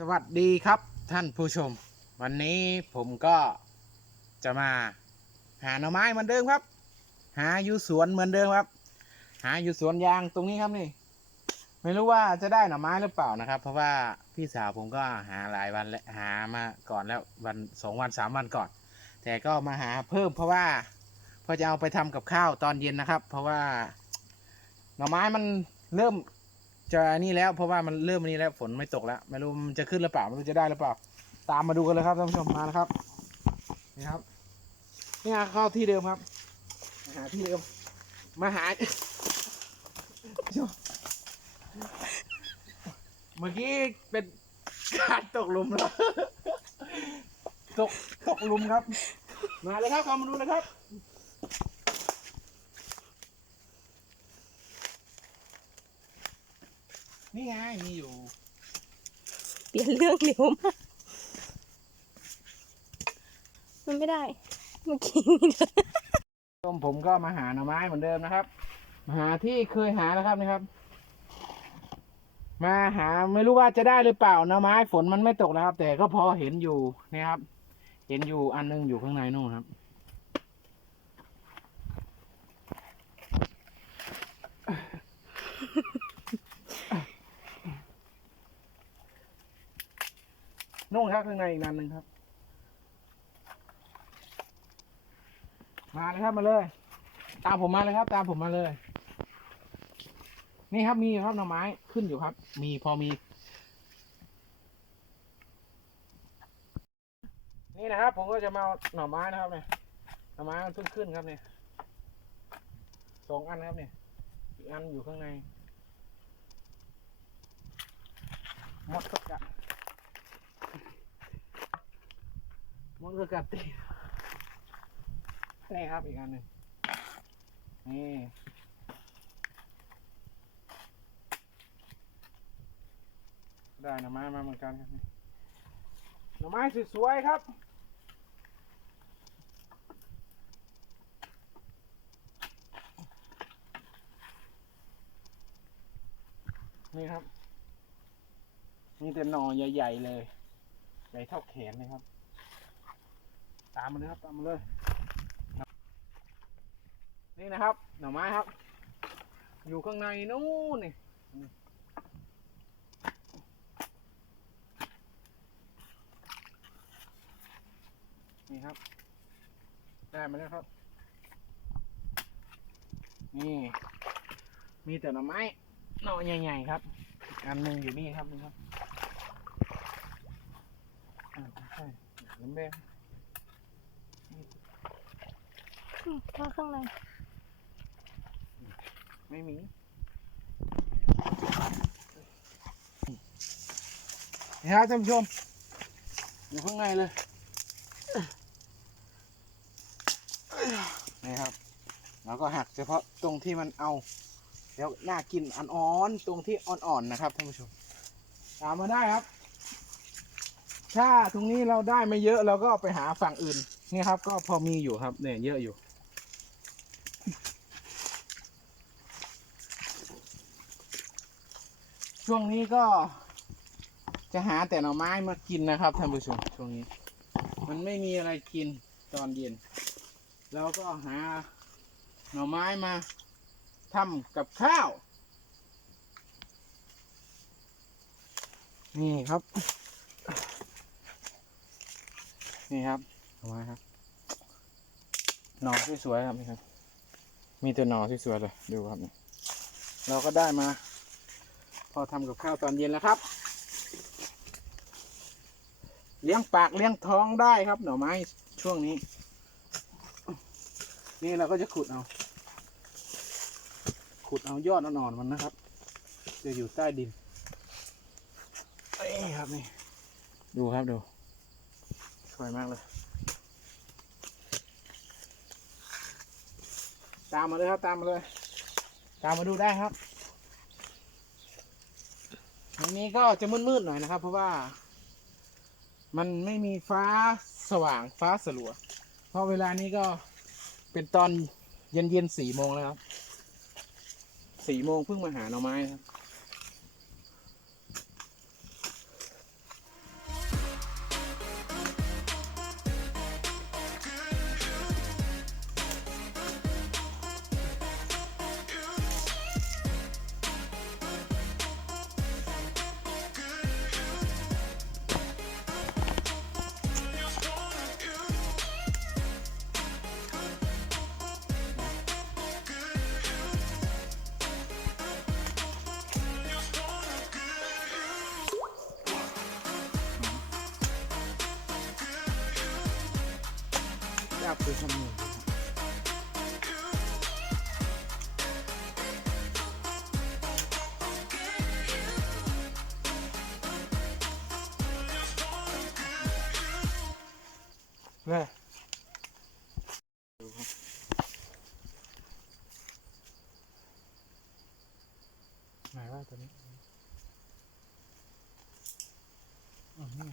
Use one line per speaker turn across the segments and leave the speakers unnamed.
สวัสดีครับท่านผู้ชม วันนี้ผมก็จะมาหาหน่อไม้เหมือนเดิมครับ หาอยู่สวนเหมือนเดิมครับ หาอยู่สวนยางตรงนี้ครับนี่ ไม่รู้ว่าจะได้หน่อไม้หรือเปล่านะครับ เพราะว่าพี่สาวผมก็หาหลายวันแล้วหามาก่อนแล้ววันสองวันสามวันก่อน แต่ก็มาหาเพิ่มเพราะว่าพอจะเอาไปทำกับข้าวตอนเย็นนะครับ เพราะว่าหน่อไม้มันเริ่ม จะนี่แล้วเพราะว่ามันเริ่มนี่แล้วฝนไม่ตกแล้วไม่รู้มันจะขึ้นหรือเปล่าไม่รู้จะได้หรือเปล่า ตามมาดูกันเลยครับท่านผู้ชมมาแล้วครับนี่ครับนี่ฮะเข้าที่เดิมครับมาหาที่เดิมมาหาเมื่อกี้เป็นการตกหลุมแล้วตกตกหลุมครับ มาเลยครับเข้ามาดูเลยครับ นี่ไงมีอยู่
เปลี่ยนเรื่องเร็วมากมันไม่ได้ เมื่อกี้นี่เลย
ส้มผมก็มาหาหน่อไม้เหมือนเดิมนะครับมาหาที่เคยหานะครับนะครับ มาหาไม่รู้ว่าจะได้หรือเปล่าหน่อไม้ฝนมันไม่ตกนะครับ แต่ก็พอเห็นอยู่นะครับ เห็นอยู่อันนึงอยู่ข้างในนู่นครับ นู่นครับ ข้างในอีกนันหนึ่งครับ มาเลยครับมาเลย ตามผมมาเลยครับ ตามผมมาเลย นี่ครับมีครับหน่อไม้ขึ้นอยู่ครับ มีพอมี นี่นะครับ ผมก็จะมาหน่อไม้นะครับเนี่ยหน่อไม้มันเพิ่งขึ้นครับเนี่ยสองอันครับเนี่ยอีกอันอยู่ข้างในมดก็กัด มดก็กัดตีนี่ครับอีกอันหนึ่งนี่ได้หน่อไม้มาเหมือนกันครับหน่อไม้สวยๆครับนี่ครับนี่แต่หน่อใหญ่ ๆ เลย ใหญ่เท่าแขนเลยครับ ตามมาเลยครับตามมาเลย นี่นะครับหน่อไม้ครับ อยู่ข้างในนู้นนี่นี่ครับ ได้มาแล้วครับ นี่ มีแต่หน่อไม้หน่อใหญ่ๆครับอันหนึ่งอยู่นี่ครับนี่ครับอ่าใช่น้ำแดง
อืมว่าข้างใน
ไม่มี นี่ครับท่านผู้ชม อยู่ข้างในเลย นี่ครับ แล้วก็หักเฉพาะตรงที่มันเอา แล้วน่ากินอ่อนๆ ตรงที่อ่อนๆ นะครับท่านผู้ชม ตามมาได้ครับ ถ้าตรงนี้เราได้ไม่เยอะเราก็ไปหาฝั่งอื่น นี่ครับ ก็พอมีอยู่ครับ เนี่ยเยอะอยู่ ช่วงนี้ก็ จะหาแต่หน่อไม้มากินนะครับท่านผู้ชมช่วงนี้ มันไม่มีอะไรกินตอนเย็นเราก็หาหน่อไม้มาทำกับข้าว นี่ครับ นี่ครับหน่อไม้ครับหน่อสวยๆครับนี่ครับ มีแต่หน่อสวยๆเลยดูครับนี่เราก็ได้มา พอทำกับข้าวตอนเย็นแล้วครับ เลี้ยงปากเลี้ยงท้องได้ครับ หน่อไม้ช่วงนี้ นี่เราก็จะขุดเอา ขุดเอายอดอ่อนๆมันนะครับ จะอยู่ใต้ดินนี่ครับนี่ ดูครับดูสวยมากเลย ตามมาเลยครับตามมาเลย ตามมาดูได้ครับ วันนี้ก็จะมืดๆหน่อยนะครับ เพราะว่า มันไม่มีฟ้าสว่างฟ้าสลัว เพราะเวลานี้ก็เป็นตอนเย็นๆสี่โมงแล้วครับสี่โมงเพิ่งมาหาหน่อไม้ครับ จับไปทำหนึ่งแม่ไหนว่าตัวนี้อ๋อนี่ไง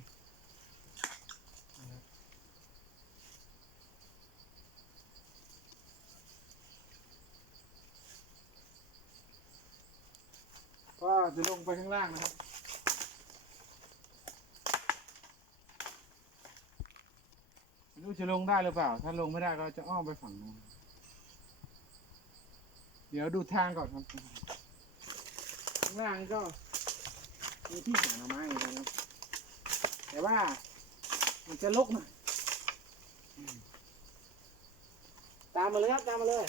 ก็ จะลงไปข้างล่างนะครับไม่รู้จะลงได้หรือเปล่า ถ้าลงไม่ได้ก็จะอ้อมไปฝั่งนู้นเดี๋ยวดูทางก่อนครับข้างล่างก็มีที่หาหน่อไม้เหมือนกันครับ แต่ว่ามันจะลกหน่อยตามมาเลยครับตามมาเลย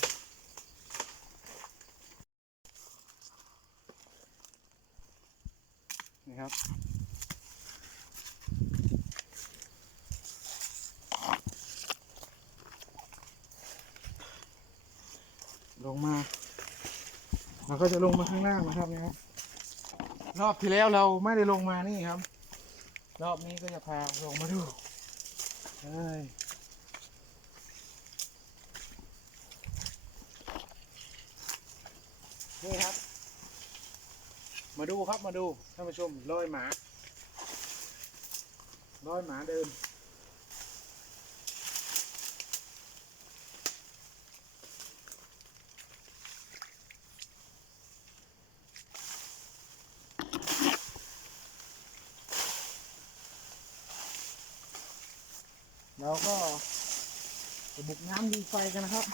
ครับ ลงมาเราก็จะลงมาข้างล่างนะครับเนี่ยครับรอบที่แล้วเราไม่ได้ลงมานี่ครับ รอบนี้ก็จะพาลงมาดูเฮ้ยนี่ครับ มาดูครับมาดูท่านผู้ชมรอยหมารอยหมาเดินเราก็จะบุกน้ำดีไฟกันนะครับ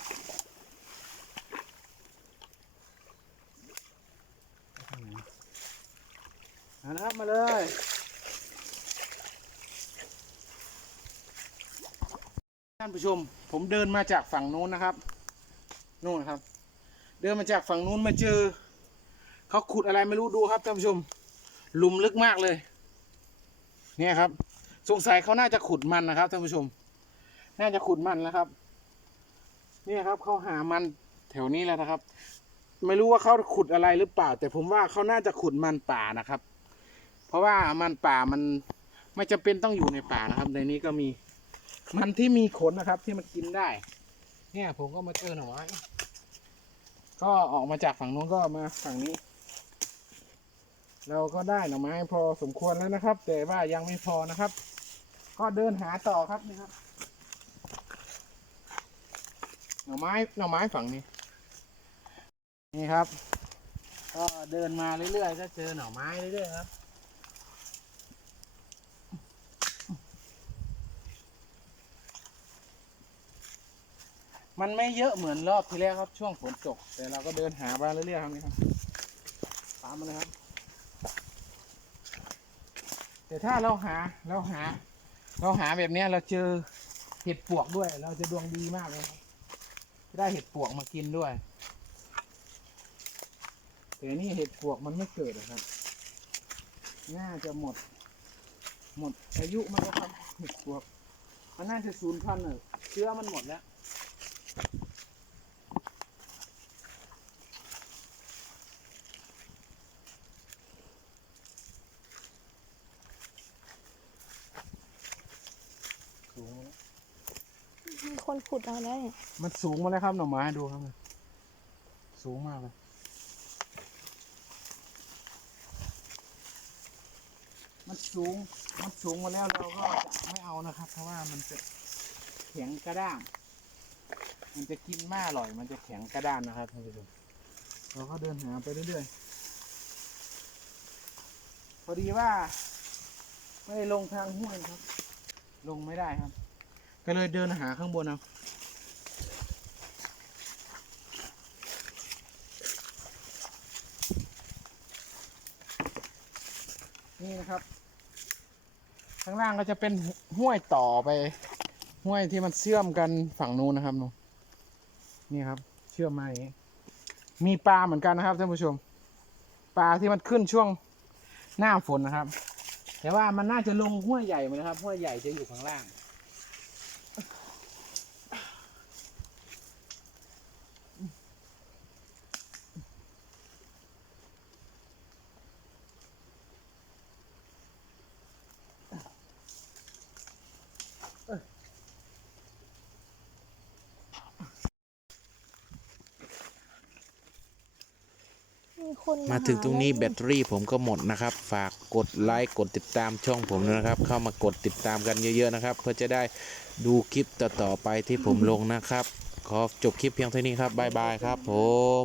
เอาละครับมาเลยท่านผู้ชม ผมเดินมาจากฝั่งนู้นนะครับนู่นครับ เดินมาจากฝั่งนู้นมาเจอเขาขุดอะไรไม่รู้ดูครับท่านผู้ชม หลุมลึกมากเลย เนี่ยครับ สงสัยเขาน่าจะขุดมันนะครับท่านผู้ชม น่าจะขุดมันแล้วครับ เนี่ยครับเขาหามันแถวนี้แล้วนะครับ ไม่รู้ว่าเขาขุดอะไรหรือเปล่า แต่ผมว่าเขาน่าจะขุดมันป่านะครับ เพราะว่ามันป่ามันไม่จำเป็นต้องอยู่ในป่านะครับ ในนี้ก็มีมันที่มีขนนะครับ ที่มันกินได้ เนี่ยผมก็มาเจอหน่อไม้ก็ออกมาจากฝั่งนู้นก็มาฝั่งนี้ เราก็ได้หน่อไม้พอสมควรแล้วนะครับ แต่ว่ายังไม่พอนะครับ ก็เดินหาต่อครับนี่ครับหน่อไม้หน่อไม้ฝั่งนี้ นี่ครับ ก็เดินมาเรื่อยๆก็เจอหน่อไม้เรื่อยๆครับ มันไม่เยอะเหมือนรอบที่แล้วครับช่วงฝนตก แต่เราก็เดินหาไปเรื่อยๆครับนี่ครับตามมาเลยครับแต่ถ้าเราหาเราหา เราหาแบบนี้เราเจอเห็ดปวกด้วย เราจะดวงดีมากเลยครับได้เห็ดปวกมากินด้วยแต่นี่เห็ดปวกมันไม่เกิดอะครับ น่าจะหมด หมดอายุมันแล้วครับเห็ดปวก มันน่าจะสูญพันธุ์เลยเชื้อมันหมดแล้ว สูงแล้ว
มี คนขุดเอาได้
มันสูงมาแล้วครับหน่อไม้ดูครับ สูงมากเลยมันสูง มันสูงมาแล้วเราก็จะไม่เอานะครับ เพราะว่ามันจะแข็งกระด้าง มันจะกินไม่อร่อย มันจะแข็งกระด้านนะครับท่านผู้ชมเราก็เดินหาไปเรื่อยๆ พอดีว่า ไม่ได้ลงทางห้วยครับ ลงไม่ได้ครับ ก็เลยเดินหาข้างบนเอานี่นะครับ ข้างล่างก็จะเป็นห้วยต่อไป ห้วยที่มันเชื่อมกันฝั่งนู้นนะครับนูนนี่ครับ เชื่อมมาอย่างนี้มีปลาเหมือนกันนะครับท่านผู้ชม ปลาที่มันขึ้นช่วงหน้าฝนนะครับ แต่ว่ามันน่าจะลงห้วยใหญ่ไหมนะครับ ห้วยใหญ่จะอยู่ข้างล่าง
คน
มาถึงตรงนี้แบตเตอรี่ผมก็หมดนะครับ ฝากกดไลค์กดติดตามช่องผมด้วยนะครับ เข้ามากดติดตามกันเยอะๆนะครับ เพื่อจะได้ดูคลิปต่อๆไปที่ผมลงนะครับ ขอจบคลิปเพียงเท่านี้ครับบายบายครับผม